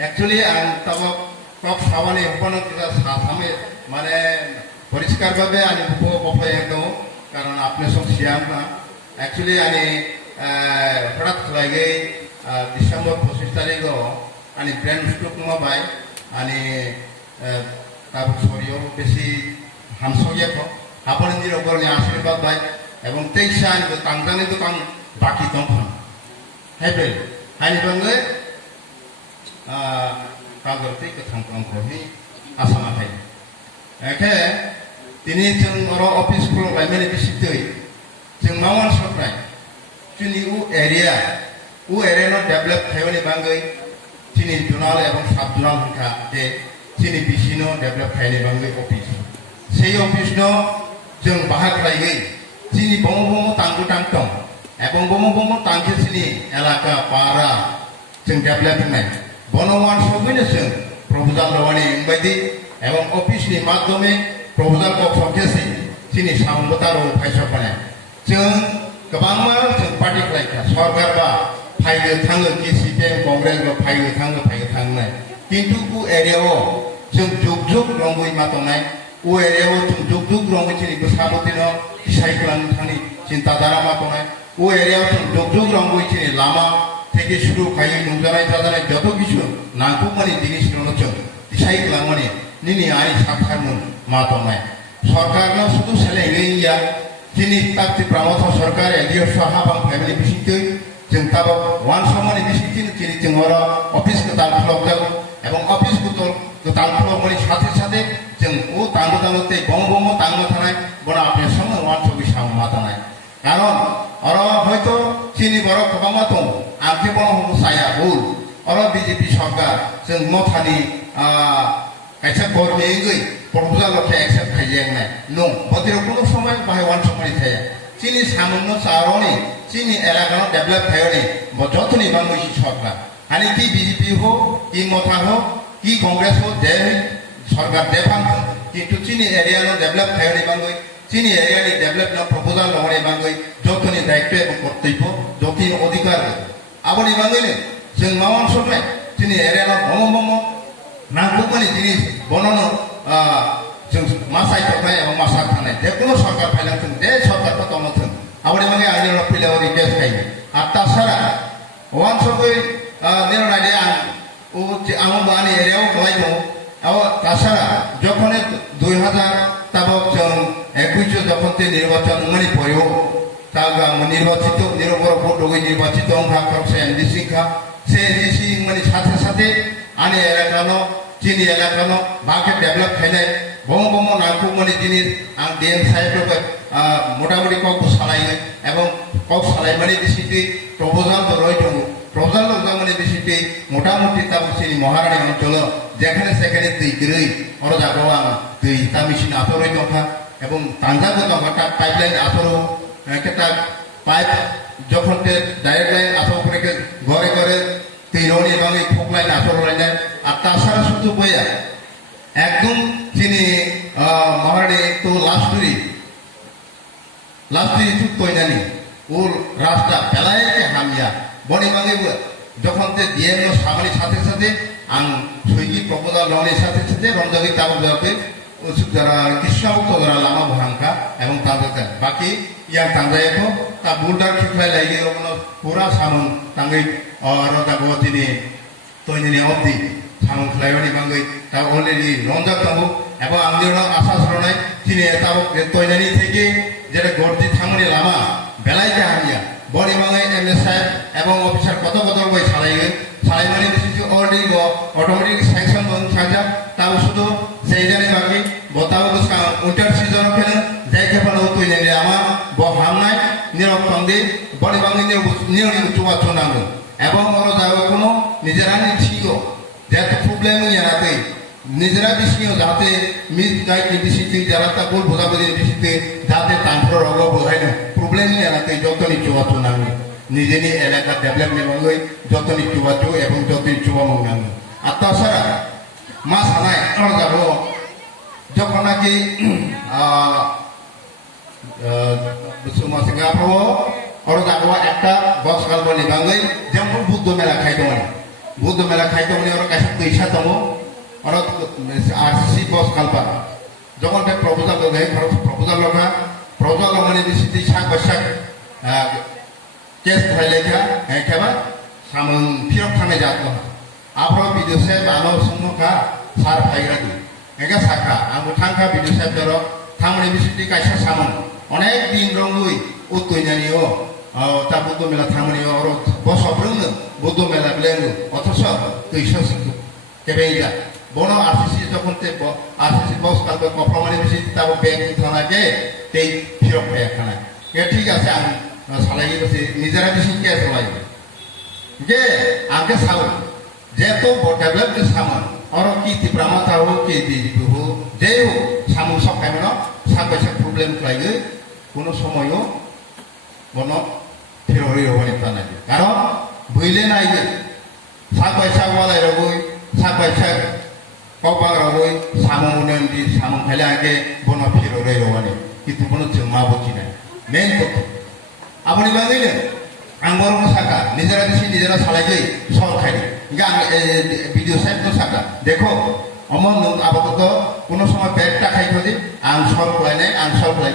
Actually, তবে top সাবানি হপন সামে মানে পরিষ্কারভাবে আমি উপপফাই একদম কারণ আপনি সব সিয়াম না অ্যাকচুয়ালি আমি হঠাৎ খালাইগে ডিসেম্বর 25 তারিখও আমি ব্রেন স্ট্রোক নমাबाय আমি তারপর শরীর বেশি হামসগিয়াखौ হাবনি নিরবরনি আশীর্বাদ বাই এবং 23 আমি তাংজানি দোকান বাকি দंफां হাইবে হাইনিবাंगे कागरती गोथांफ्रांखौहि आसाम थायो एखे दिनै जों अर अफिसफ्राव लायमानि बिसिदै जों मावन सरफ्राय जोंनि एरिया डेभलप थायोनि बांगै जोंनि जुनाल एवं साब जुनाल होनखा जे जोंनि बिसिनो डेभलप थायोनि बांगै अफिस সেই अफिसनो जों बाहाग लायगै जोंनि बमो तांगु तांतं एवं बमो तांगि जोंनि एलाका पारा जों डेभलप होनाय বনওয়ান সবইनो जों प्रपोजाल लवानि बायदि एवं अफिसनि माध्यमे प्रपोजाल को फकेसि जोंनि सामबतारो फायसफानाय जों गोबांमा जों पार्टी खालायखा सरकार बा फायगो थाङो केसिपिएम कंग्रेस बा फायगो थांनाय किन्तु उ एरियायाव जों जुग रंगै मातंनाय उ एरियायाव जों जुग रंगै जोंनि गोसाबतिनो किसाय खालामनो चिन्ताधारा मातंनाय उ एरियायाव जों जुग रंगै जोंनि लामा থেকে শুরু খাই নুজানাय जाजानाय যত কিছু নাংকুমানি জিনিসগুলো जों दिसाय खालामनानै निनि आइ साथारमोन मातंनाय सरकारनो सुदु सेलेंगैया जिनि ताकति प्रामथ सरकार एलियो साहाबां फैमिलि बिसितै जों ताबो वान समानि बिसितै जिनि जों अर अफिस को तालफ्लक এবং অফিস কুতল তালফলকমানি সাথে সাথে जों ও তাঙ্গতে বম তাঙ্গ থানায় বড় আপনি সঙ্গে ওয়ান ছবি সাম মাতানায় কারণ अर হয়তো চিনি বড় কবামা দं आंखि बन साया भूल और बीजेपी सरकार जों मथानी कैसे गरमेंगै प्रपोजाल के एक्सेप्ट खाइजेंनाय नं बदिरो कोनो समय बाहाय वान समय थाया चिनि सामनो चारoni चिनि एलाकानो डेभलप थायोनि बजतनि बांगै सरकार हानि कि बीजेपी हो कि मथा हो कि कांग्रेस हो दे सरकार देफां किन्तु चिनि एरियानो डेभलप थायोनि बांगै चिनि एरियानि डेभलप न प्रपोजाल लहनि बांगै जतनि दायित्व एवं कर्तव्य जतनि अधिकार आबोनि बांगैनो जों मावन सरनाय जोंनि एरियानो बमो नांगौमानि जिनिस बननो जों मासाय थानाय एबा मासा थानाय जेखुनु सरकार फायलांथों जे सरकारखौ दंथों आबोनि बांगै आंनि फैलाव रिक्वेस्ट खायो आर ताछाड़ा वान सबै निर्णय आं बानि एरियाव गलाय दं आव ताछाड़ा যখন 2000 ताबक जों 21 যখন নির্বাচন মানে পরেও तागा निर्वाचित निरबर भोटोगै निर्वाचित अंखा क्रपसे एनडीसीखा से एनडीसी माने साथे साथे आनि एलाकानो चिनि एलाकानो बाके डेभलप खायनाय बम नांगौ माने जिनिस आं डीएम साहेबखौ मोटामुटी कक सालायो एवं कक सालाय माने बिसिति प्रपोजाल रय दं प्रपोजाल दं माने बिसिति मोटामुटी ताबुसिनि महारानी अंचल जेखाने सेखाने दै गरै अर जागाव आं दै ता मेसिन आथरै दंखा एवं तांजागो दंखा पाइपलाइन आथरो একটা পাইপ যখন ডাইরেক্ট লাইন আসো করে ঘরে ঘরে তিরনি এবং এই ফোক লাইন আসর লাইন আর তাছাড়া শুধু বইয়া একদম যিনি মহারানী তো লাস্টুরি তো তৈনানি ওর রাস্তা বেলায় হামিয়া বনি বাঙে যখন ডিএম সামানি সাথে সাথে আং সৈকি প্রপোজাল লনের সাথে সাথে রমজাগি তাবক যাবে যারা কৃষ্ণভক্ত যারা লামা ভাঙ্কা এবং তাদের বাকি yang tanggai itu tak budak kita lagi orang pura samun tanggai orang tak buat ini tu ini opti samun kelaiwan ini banggai tak already ronjak tahu apa ambil orang asas orang ini tahu tu ini theke jadi gordi thamuni lama belai jahanya body banggai MSI এবং officer কত বই salai mani disitu already go automatic sanction don saja tahu শুধু সেই জানি বাকি বতাও তো winter season খেলে যাইকে পালো তুই নেই আমার বহামনাই নিরব পাঙ্গি বড়ি বাঙ্গি নিয়নি চুবা চুনাঙ্গো এবং ওর যাওয়া কোনো নিজেরা নিছিও যেহেতু প্রবলেম ইয়াতে নিজেরা বিশিও যাতে মিস গাইড বিশিতে যারা তা বল বোঝাবুঝি বিশিতে যাতে তান্ত্র রোগ বোঝাইনো প্রবলেম ইয়াতে যতনি চুবা চুনাঙ্গো নিজেনি এলাকা ডেভেলপমেন্ট বাঙ্গই যতনি চুবা চু এবং যতনি চুবা মঙ্গাঙ্গো আর তাছাড়া মা সানাই ওর যাবো যখন নাকি Singapura orang tak buat ekta bos kalbani bangai, jangan butuh merah kaitan. Buddha মেলা খাইতে মনে ওরা কাছে পয়সা দেবো ওরা আরসিসি বস কালপা যখন প্রপোজাল লগাই প্রপোজাল মানে বেশি শাক বসাক केस फैलेगा एकेबा सामन फिर थाने जातो आपरो वीडियो से बानो सुनो का सार फाइगा दी एगा साका आंगो थांका वीडियो से दरो थामने बिसिति काइसा सामन अनेक दिन रंगुई उतुइनानियो ता बुद्ध मेला थामनियो अरो बसफ्रोंग बुद्ध मेला ब्लेंग अथस तुइसो सिकु केबेइगा बनो आरसीसी যখন তে आरसीसी बस কালবে কপ্রমানি বিসিতি তাবো ব্যাংক থানাকে তেই ফির ফায়া খানা এ ঠিক আছে আমি সালাই বসে নিজেরা বেশি কে সালাই যে আগে সাউ যেহেতু ডেভেলপ যে সামান আর কি তীব্রমাতা হোক কি দিদি হোক যে হোক সামু সব খাইমেন সাবেসে প্রবলেম খাইগে কোনো সময়ও বন ফেরোরি হবানি প্রাণাই কারণ বইলে নাইগে সাবেসা ওয়ালাই রবই সাবেসা কবা রবই সামু উন্নয়ন দি সামু খাইলে আগে বন ফেরোরি হবানি কিন্তু বন মা বকি নাই মেন কথা আপনি বাঙাইলেন आं बरं साका निजरा दिसी निजरा सालायगै सल खाइदे इनका आं भिडियो साइड तो साका देखो अमन नों आबादत कोनो समय बेगटा खाइखदि आं सल खाइदे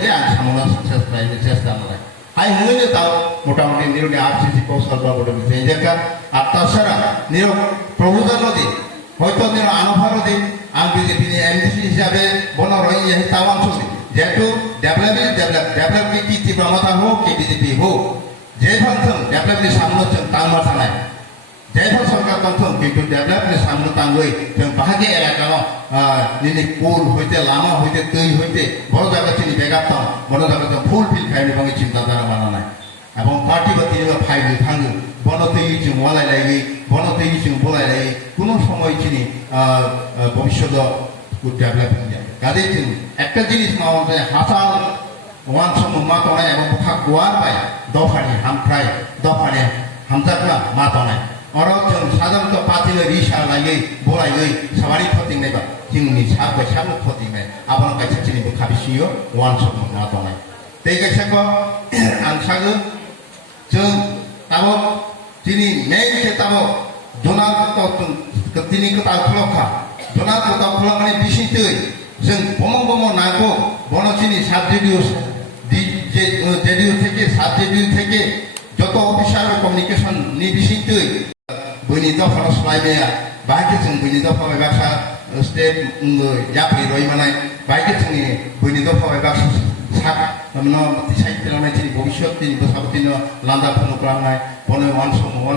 आं सामना सक्सेस खाइदे चेष्टा नालाय हाय हुइनो ताव मोटामुटी निरनि आरसीसी कौशल बाबुडे जेका आत्तासारा निर प्रभुजन नदि হয়তো নির আনফারো দি आं बीजेपी नि एमडीसी हिसाबै बन रहि यही तावान सदि जेतु डेभलप की तीव्रता हो के बीजेपी हो जेफांथों डेभलपनि सामनो जों तांमा थानाय जेफां सरकार दंथों किन्तु डेभलपनि सामनो तांगै जों बाहागे एलाकायाव निनि कुल हইতে लामा हইতে दै हইতে बड़ जायगाथिनि बेगाप दं बड़ जायगाजों फुलफिल खायनो बाङै चिन्ताधारा बानायनाय এবং পার্টি বাতিনিবা ফাইল থাঙ্গো বনতেই जों ওয়ালাইলাই বনতেই जों বলাইলাই কোনো সময় চিনি ভবিষ্যৎ ডেভেলপ হয়ে কাজে जों একটা জিনিস মাওয়াতে হাসাল ওয়ান সময় মা তনায় এবং কথা গোয়ার পাই দফানি হামফ্রাই দফানি হামজাকলা মা তনায় अर जों साधारणत पातिनो रिसा लायै बलायै साबारि फतिंनायबा जोंनि साबै साबो फतिंनाय आबान गायसा चिनिबो खाबिसियो वान सम मा तनाय दै गायसाखौ आं सागो जों ताबो दिनै मेन खेताबो दोना तो दिनै को ताखलखा दोना को ताखला माने बिसितै जों बम नाको बनचिनि साबजेक्टिव जेडिउ থেকে সাবজেক্টিভ থেকে যত অফিসার কমিউনিকেশন नि बिसितै বইনি দফা সলাইবেয়া বাইকে जों বইনি দফা ব্যবসা স্টেপ याप्रि রইমানাय বাইকে जोंनि বইনি দফা ব্যবসা সাক নমনো সাইতেলাनाय চিনি ভবিষ্যৎ চিনি বসাবতিनो लान्दा फनुक्रांनाय बने वान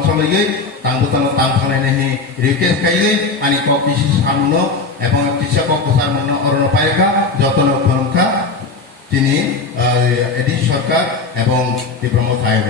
सलयै तांबुतानो तांखानायनि रिक्वेस्ट खाइयै आनि ककिसि सामनो এবং কৃষক প্রচার মন্য অরণ্য পায়কা যতন ফরমকা তিনি এডি সরকার এবং তীব্রমত আয়োগ